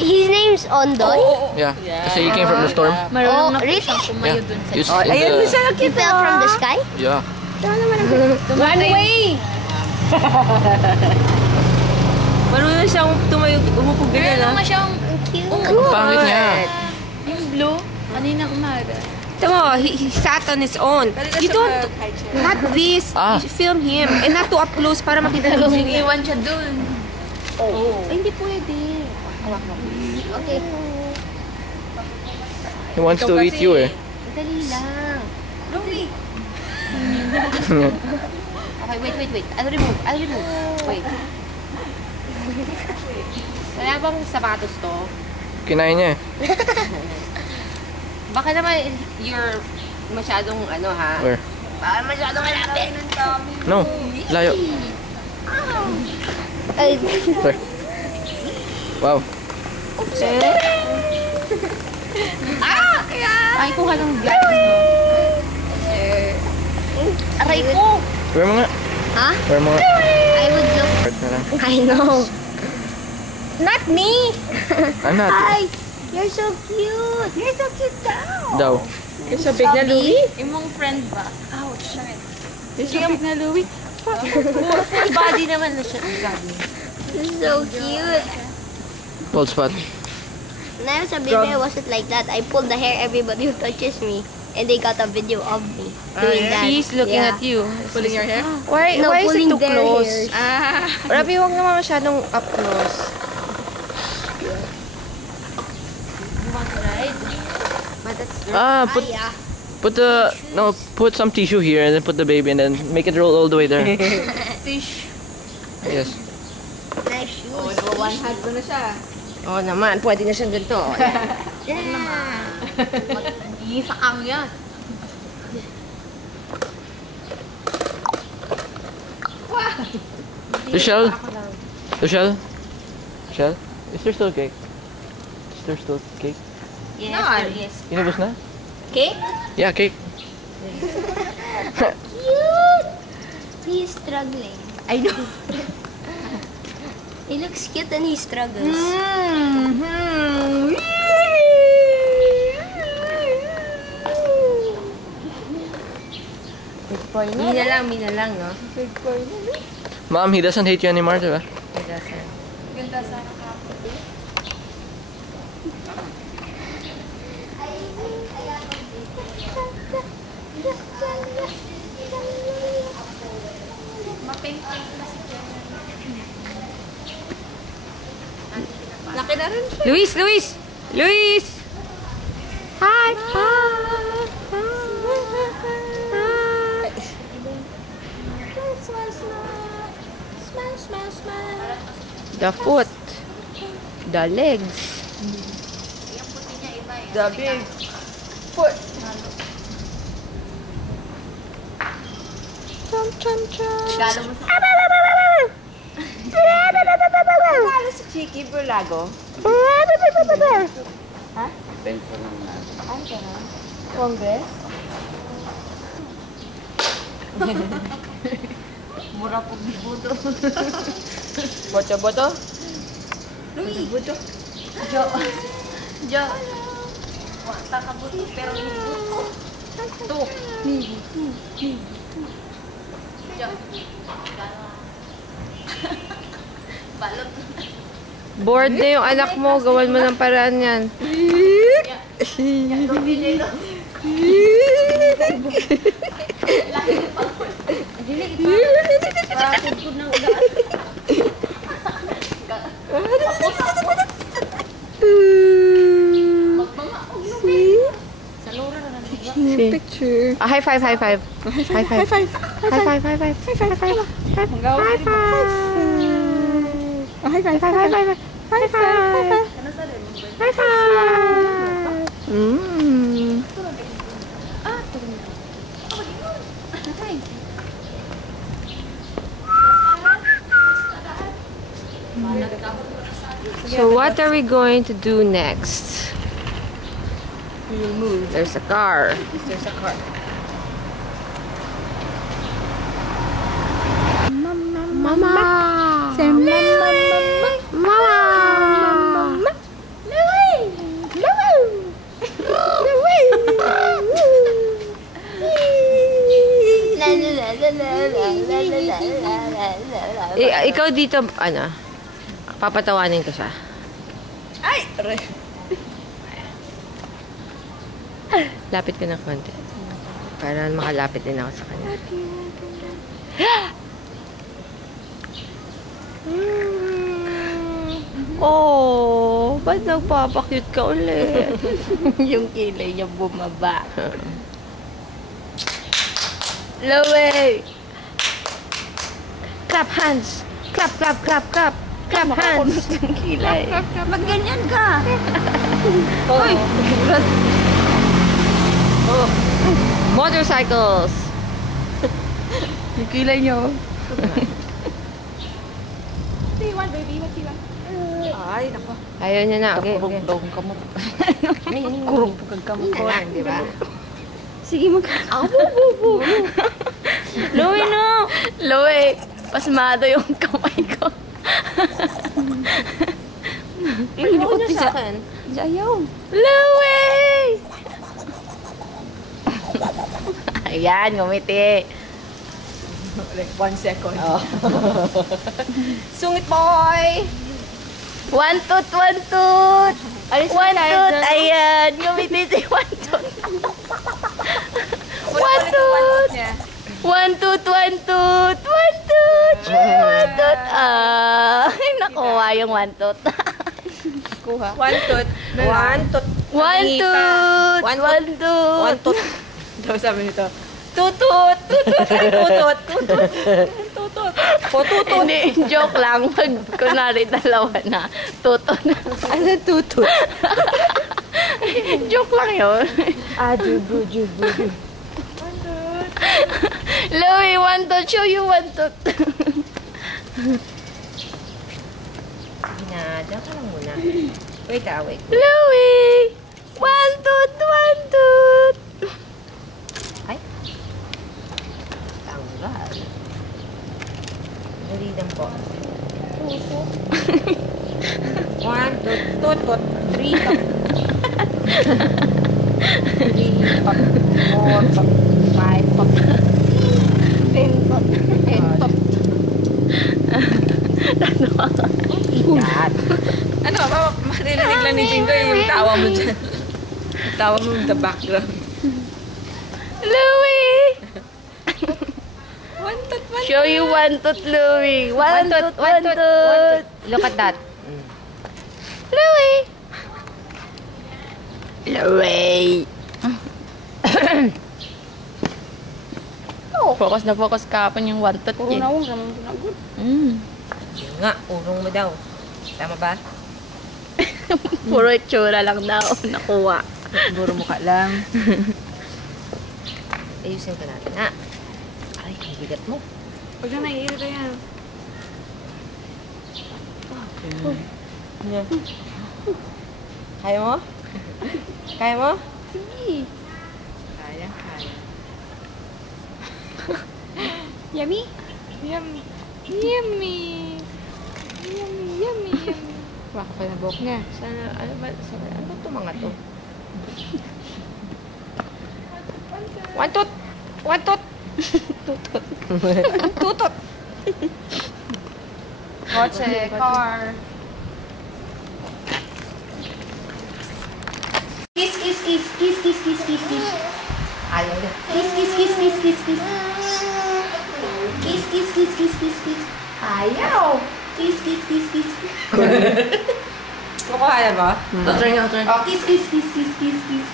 His name's Ondon? Yeah, kasi he came from the storm. Oh, really? Yeah. Ayun na siya, he fell from the sky? Yeah. Run away! Marunong na siyang tumayo, umupog ganyan, Ano nga siyang cute? Pangit niya. Yung blue, kanina umaga. Tama, he sat on his own. You don't, not this, you film him. And not too up close para makita mo. Iwan siya dun. Hindi pwede. Okay. He wants to eat you eh. Dali lang. Louie! Okay, wait. I'll remove. Wait. Wala bang sapatos to? Kinain niya eh. Baka naman you're masyadong ano ha? Where? Baka masyadong malapit. No, layo. Ay, There. Wow. Ay, kuha ng glass mo. aray ko. Where mo nga? Ha? Where mo nga? I would look. Part na lang. I know. Not me. I'm not. Hi. You're so cute. You're so cute daw. Daw. You're so big na Louie. Imong friend ba? Ouch. You're so big na Louie. Full body naman na siya. This is so cute. Bald spot. When I was a baby, I wasn't like that. I pulled the hair everybody who touches me. And they got a video of me doing that. She's looking Yeah. at you. Pulling your hair? Why No, is it pulling too their close? hairs. Rabi, huwag naman masyadong up close. But that's Put some tissue here and then put the baby and then make it roll all the way there. Fish. Yes. nice shoes. One hand ko na siya. Oo naman, pwede na siyang ganito. Isakang yan. Rochelle? Rochelle? Rochelle? Is there still cake? Is there still cake? Yes, there is. Inubos na? Cake? Yeah, cake. Cute. He's struggling. I know. He looks cute and he struggles. Mina lang, no? Mom, he doesn't hate you anymore, diba? He doesn't. Ganda sana kapatid. Mapink-pink na si Jenna. Laki na rin siya. Luis! Hi! The foot. The legs. The big foot. Galo mo sa... Ano si Chicky Burlago? Ha? Ano ka na? Congress? Mura po bibuto. Boto? Louie! Jo. Wata ka buto, pero bibuto. Ito. Jo. Balot. Bored na yung anak mo. Gawan mo ng paraan yan. Rapid ko ng ugaan. Sa lura na naman. Picture. High five. High five. So what are we going to do next? We will move. There's a car. There's a car. Mama! Say mama. Mama! Ikaw dito, ano, papatawanin ko siya. Ay! Aray. Lapit ko ng konti. Para makalapit din ako sa kanya. Oh, ba't nagpapakute ka ulit? Yung kilay niya bumaba. Lowe! Clap hands! Clap, clap, clap, clap! Clap hands! Yung kilay. Ba't ganyan ka? Uy! Oh. Motorcycles! Yung kilay niyo. What do you want, baby? What do you want? Ay, nako. Ayaw niya na. Okay, okay. Kurog daw ang kamot. Kurog. Kurog pag ang kamot. Yun na lang, di ba? Sige, Lowe, no! Lowe, pasmado yung kamay ko. Ayaw niya sa akin. Ayaw. Lowe! Ayan, ngumiti. Like 1 second. Oh. Sungit boy! One toot, one toot! One toot! Ayan, ngumiti si one toot. One toot! One toot, one toot! One toot! One toot! Nakuha yung one toot. Kuha. One toot. One toot. One toot! One One toot! One toot. Daw sabi nito. Tutut! Tutut! Ay, tutut! Tutut! Tutut! Tutut! Hindi, joke lang. Pag kunwari dalawa na, tutot. Ano tutut? Joke lang yun. Jubu, jubu. Louie, one tot. Show you one tot. Diyan ka lang muna. Wait, wait. Louie! One tot, one tot. Ay. Tanggal. Nalidan po. One, two, tot. Three, tot. Three, tot. Four, tot. Five, tot. 10 tot. 10, tot. Ano ba? Maririnig lang ni Jingo yung tawa mo dyan. Tawa mo in the background. Louie! One tot, one tot. Show you one tot, Louie. One tot, one tot. Look at that. Louie! Louie! Focus na focus kapon yung one tot. Puro na akong ramon na good. Yun nga, urong mo daw. Tama ba? Puro itsura lang daw nakuha. Puro mukha lang. Ayusin ka natin, ha? Ay, hihigat mo. Huwag na naiirita yan. Kaya mo? Kaya mo? Sige. Kaya, kaya. Yummy? Yummy. Yummy. Yummy, yummy, yummy. Baka pa na buhok niya. Sana, ano ba ito mga to? One tot! One tot! Tutot. Tutot! Kotse, car. Kiss, kiss, kiss, kiss, kiss, kiss, kiss, kiss. Ayaw na. Kiss, kiss, kiss, kiss, kiss, kiss. Kiss, kiss, kiss, kiss, kiss, kiss. Ayaw! Kiss, kiss, kiss, kiss. Kukuha na ba? I'll try. Oh, kiss, kiss, kiss, kiss, kiss, kiss.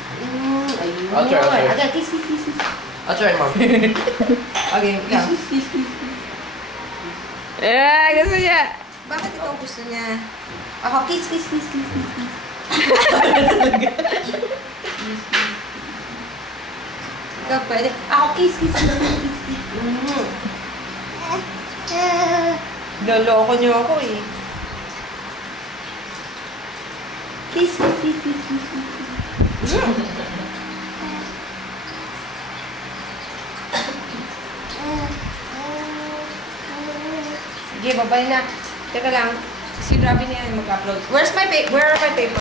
Ayun. I'll try. Aga, kiss, kiss, kiss, kiss. I'll try, Mom. Okay, ikaw. Kiss, kiss, kiss, kiss. Gusto niya. Bakit ikaw gusto niya? Ako, kiss, kiss, kiss, kiss, kiss, kiss. Ikaw pwede. Ako, kiss, kiss, kiss, kiss, kiss. Loloko niyo ako eh. Kiss, kiss, kiss, kiss, kiss, kiss. Sige, babay na. Teka lang. Si Robin na yan mag-upload. Where are my